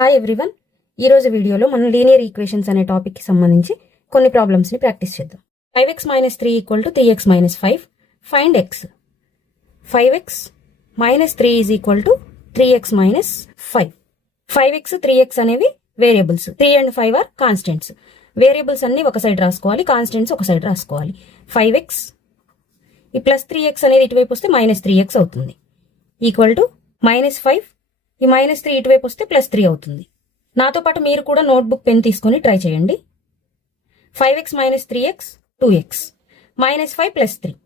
Hi everyone, ఈరోజు వీడియోలో మనం లీనియర్ ఈక్వేషన్స్ అనే టాపిక్కి సంబంధించి కొన్ని ప్రాబ్లమ్స్ని ప్రాక్టీస్ చేద్దాం. 5x - 3 = 3x - 5. Find x. 5x - 3 = 3x - 5. 5x, 3x అనేవి variables. 3 and 5 are constants. Variables అన్ని ఒక సైడ్ రాసుకోవాలి, కాన్స్టెంట్స్ ఒక సైడ్ రాసుకోవాలి. 5x ఈ ప్లస్ 3x అనేది ఇటువైపు వస్తే -3x అవుతుంది, ఈక్వల్ టు -5. ఈ -3 ఇటువైపు వస్తే +3 అవుతుంది. నాతో పాటు మీరు కూడా నోట్బుక్ పెన్ తీసుకొని ట్రై చేయండి. 5x - 3x 2x, -5 + 3.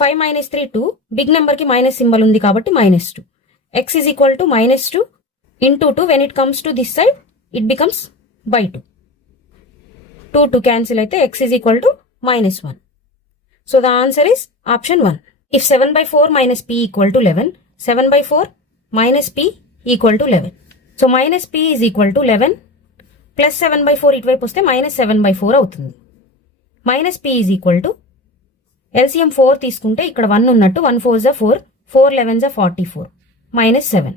5 - 3 2, బిగ్ నెంబర్కి మైనస్ సింబల్ ఉంది కాబట్టి -2. x is equal to -2 into 2. When it comes to this side, it becomes by 2. 2 cancel అయితే x is equal to -1. So the answer is option 1. If 7/4 - p = 11, 7/4 - p = 11. So minus p is equal to 11 plus 7/4 ఇటువైపు వస్తే -7/4 అవుతుంది. Minus p is equal to LCM 4 తీసుకుంటే ఇక్కడ 1 ఉన్నట్టు 1 4s are 4, 4 11s are 44, -7.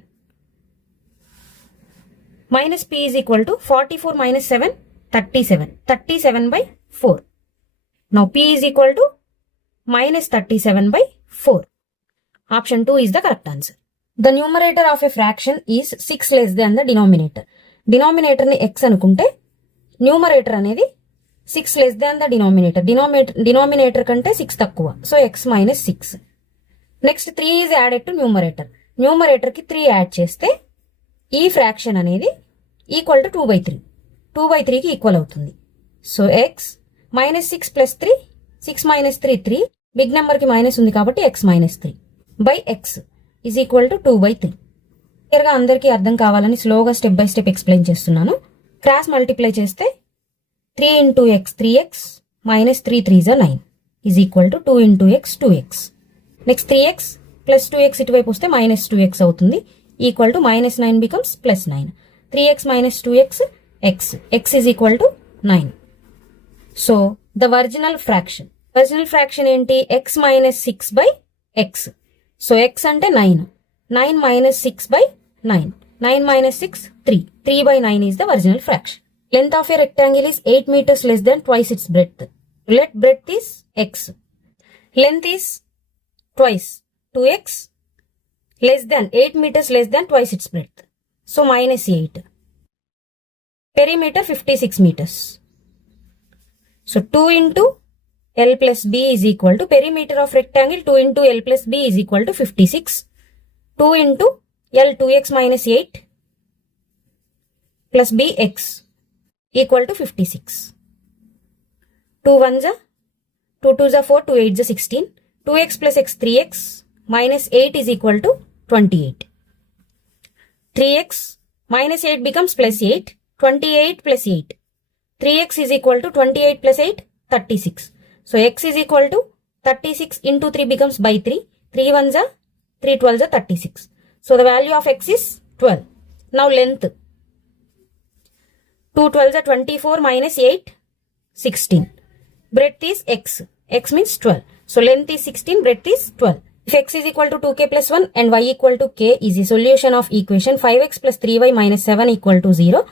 Minus p is equal to 44 - 7, 37, 37/4. Now p is equal to -37/4. Option 2 is the correct answer. The numerator of a fraction is 6 less than the denominator. Denominator ని x అనుకుంటే న్యూమరేటర్ అనేది 6 less than the denominator. Denominator కంటే 6 తక్కువ. So x - 6. నెక్స్ట్ 3 is added to numerator. Numerator కి 3 యాడ్ చేస్తే ఈ ఫ్రాక్షన్ అనేది equal to 2/3. 2/3 కి ఈక్వల్ అవుతుంది. సో x -6 + 3, 6 - 3 3, బిగ్ నెంబర్ కి మైనస్ ఉంది కాబట్టి x - 3 by x is equal to 2/3. క్లియర్గా అందరికీ అర్థం కావాలని స్లోగా స్టెప్ బై స్టెప్ ఎక్స్ప్లెయిన్ చేస్తున్నాను. క్రాస్ మల్టిప్లై చేస్తే 3 × x 3x -3 3s are 9 is equal to 2 × x 2x. Next 3x + 2x ఇటువైపు వస్తే -2x అవుతుంది, ఈక్వల్ టు -9 becomes +9. 3x - 2x x is equal to 9. So the original fraction ఏంటి? x - 6/x. సో x అంటే 9. 9 - 6/9. 9 - 6 3. 3/9 is the original fraction. Length of a rectangle is 8 meters less than twice its breadth. Let breadth is x. Length is twice 2x less than 8 meters less than twice its breadth. So -8. Perimeter 56 meters. So 2 × L + B is equal to perimeter of rectangle 2 × L + B is equal to 56. 2 × L 2x - 8 plus bx equal to 56. 2 1s are 2 2s are 4, 2 8s are 16. 2x + x 3x -8 is equal to 28. 3x -8 becomes +8. 28 + 8. 3x is equal to 28 + 8 36. So x is equal to 36 × 3 becomes by 3. 3 1s are 3 12s are 36. So the value of x is 12. Now length. 2 12s are 24 - 8 16. Breadth is x. X means 12. So length is 16, breadth is 12. If x is equal to 2k + 1 and y equal to k is a solution of equation 5x + 3y - 7 equal to 0,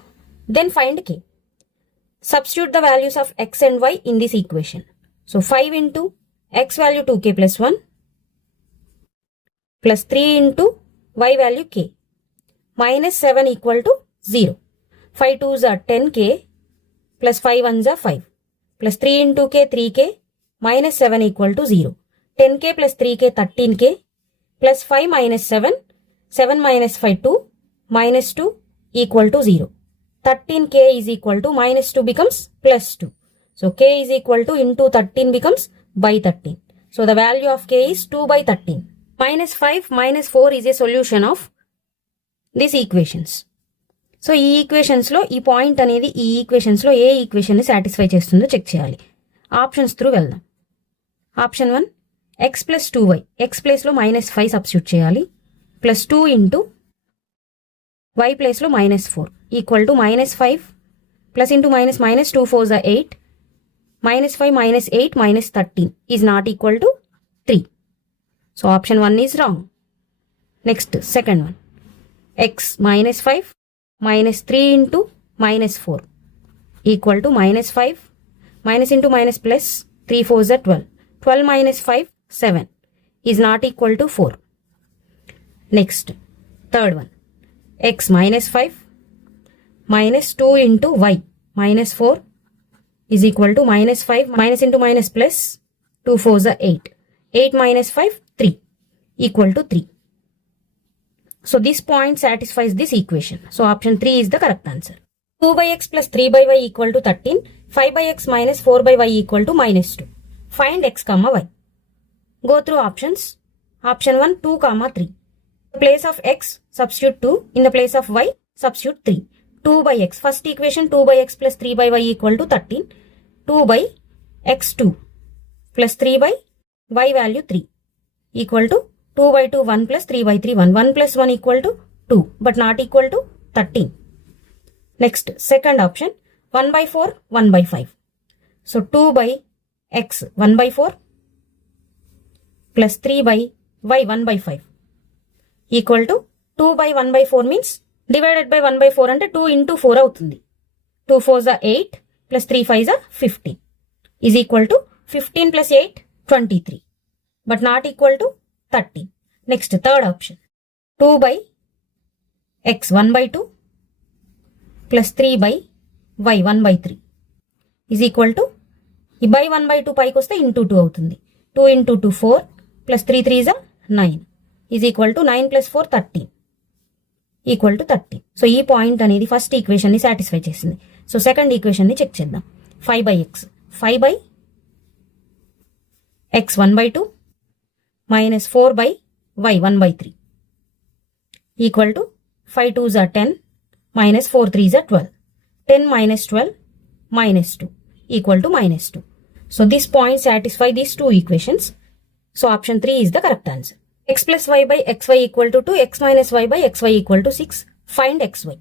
then find k. Substitute the values of x and y in this equation. So 5 × x value 2k + 1 plus 3 × y value k -7 equal to 0. 5 2s are 10k plus 5 1s are 5 plus 3 × k 3k -7 equal to 0. 10k plus 3k 13k plus 5 - 7, 7 - 5 2, -2 equal to 0. 13k is equal to -2 becomes +2. So k is equal to into 13 becomes by 13. So the value of k is 2/13. -5 - 4 is a solution of these equations. So ఈ ఈక్వేషన్స్ లో ఈ పాయింట్ అనేది ఈ ఈక్వేషన్స్ లో ఏ ఈక్వేషన్ ని సాటిస్ఫై చేస్తుందో చెక్ చేయాలి. Options through వెళ్దాం. ఆప్షన్ 1 x + 2y. x ప్లేస్ లో -5 సబ్స్టిట్యూట్ చేయాలి. +2 × y ప్లేస్ లో -4 equal to -5 plus into minus -2 4s are 8. -5 - 8 - 13 is not equal to 3. So option 1 is wrong. Next, second one. X -5 minus 3 into minus 4 equal to minus 5. Minus into minus plus 3 4s are 12. 12 minus 5 7 is not equal to 4. Next, third one, x minus 5 minus 2 into y minus 4 is equal to minus 5 minus into minus plus 2 4s are 8. 8 minus 5 3 equal to 3. So this point satisfies this equation. So option 3 is the correct answer. 2 by x plus 3 by y equal to 13. 5 by x minus 4 by y equal to minus 2. Find x comma y. Go through options. Option 1 2 comma 3. In the place of x substitute 2. In the place of y substitute 3. 2 by x. First equation 2 by x plus 3 by y equal to 13. 2 by x 2 plus 3 by y value 3 equal to 2 by 2 1 plus 3 by 3 1. 1 plus 1 equal to 2 but not equal to 13. Next, second option 1 by 4 1 by 5. So 2 by x 1 by 4 plus 3 by y 1 by 5 equal to 2 by 1 by 4 means divided by 1 by 4 అంటే 2 into 4 అవుతుంది. 2 4s are 8 plus 3 5s are 15 is equal to 15 plus 8 23 but not equal to 13. Next, third option 2 by x 1 by 2 plus 3 by y 1 by 3 is equal to ఈ by 1 by 2 పైకి వస్తే ఇంటూ 2 అవుతుంది. 2 into 2 4 plus 3 3s are 9 is equal to 9 plus 4 13 equal to 13. సో ఈ పాయింట్ అనేది first equation ని సాటిస్ఫై చేసింది. సో సెకండ్ ఈక్వేషన్ ని చెక్ చేద్దాం. 5 by x 5 by x 1 by 2 minus 4 by y 1 by 3 equal to 5 2s are 10 minus 4 3s are 12. 10 minus 12 minus 2 equal to minus 2. So this point satisfy these two equations. So option 3 is the correct answer. X plus y by xy equal to 2, x minus y by xy equal to 6. Find xy.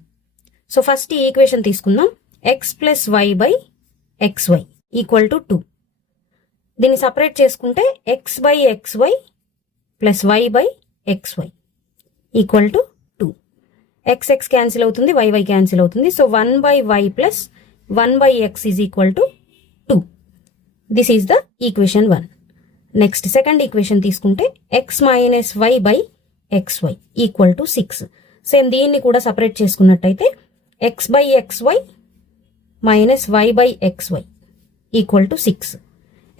So first ఈ ఈక్వేషన్ తీసుకుందాం. x plus y by xy equal to 2. దీన్ని సపరేట్ చేసుకుంటే x by xy plus y by xy equal to 2. x x cancel అవుతుంది, y y cancel అవుతుంది. సో 1 by y plus 1 by x is equal to 2. This is the equation 1. Next second equation తీసుకుంటే x minus y by xy equal to 6. సేమ్ దీన్ని కూడా సపరేట్ చేసుకున్నట్టయితే x by xy minus y by xy equal to 6.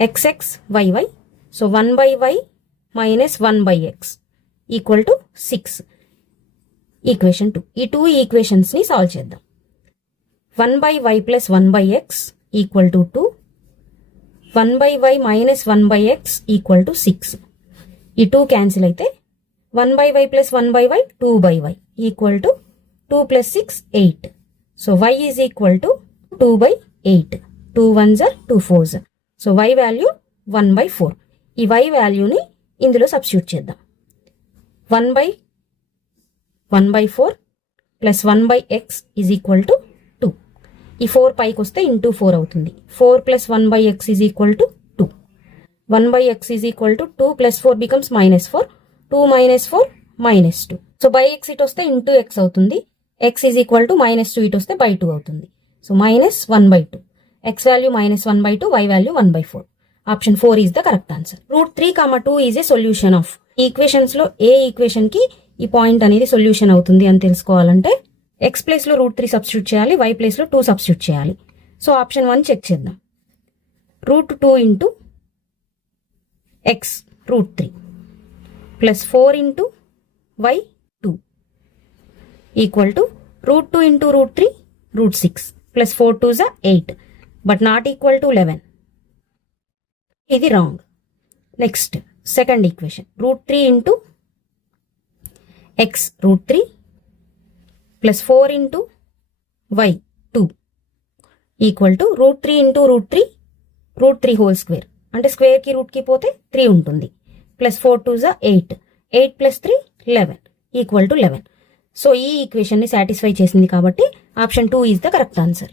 xx yy. So 1 by y minus 1 by x equal to 6. ఈక్వేషన్ 2. ఈ two equations ని సాల్వ్ చేద్దాం. 1 by y plus 1 by x equal to 2. 1 by y minus 1 by x equal to 6. ఈ 2 క్యాన్సిల్ అయితే 1 by y plus 1 by y 2 by y equal to 2 plus 6 8. So y is equal to 2 by 8. 2 1s are 2 4s. So y value 1 by 4. ఈ y వాల్యూని ఇందులో సబ్స్టిట్యూట్ చేద్దాం. 1 by 4 plus 1 by x is equal to ఈ 4 పైకి వస్తే ఇంటూ 4 అవుతుంది. 4 plus 1 by x is equal to 2. 1 by x is equal to 2 plus 4 becomes minus 4. 2 minus 4 minus 2. So by x ఇటు వస్తే ఇంటూ x అవుతుంది. x is equal to minus 2 ఇటు వస్తే by 2 అవుతుంది. సో minus 1 by 2. x value minus 1 by 2, y value 1 by 4. Option 4 is the correct answer. Root 3, 2 is a solution of. Equations లో ఏ ఈక్వేషన్ కి ఈ పాయింట్ అనేది సొల్యూషన్ అవుతుంది అని తెలుసుకోవాలంటే x ప్లేస్ లో రూట్ 3 సబ్స్టిట్యూట్ చేయాలి, y ప్లేస్ లో 2 సబ్స్టిట్యూట్ చేయాలి. సో ఆప్షన్ 1 చెక్ చేద్దాం. Root 2 into x root 3 plus 4 into y 2 equal to root 2 into root 3 root 6 plus 4 2s are 8 but not equal to 11. ఇది wrong. Next second equation root 3 into x root 3 plus 4 into y 2 equal to root 3 into root 3 whole square. అంటే స్క్వేర్ కి రూట్ కి పోతే 3 ఉంటుంది. ప్లస్ 4 2s are 8. 8 plus 3 11 equal to 11. సో ఈ ఈక్వేషన్ ని సాటిస్ఫై చేసింది కాబట్టి ఆప్షన్ 2 ఈజ్ ద కరెక్ట్ ఆన్సర్.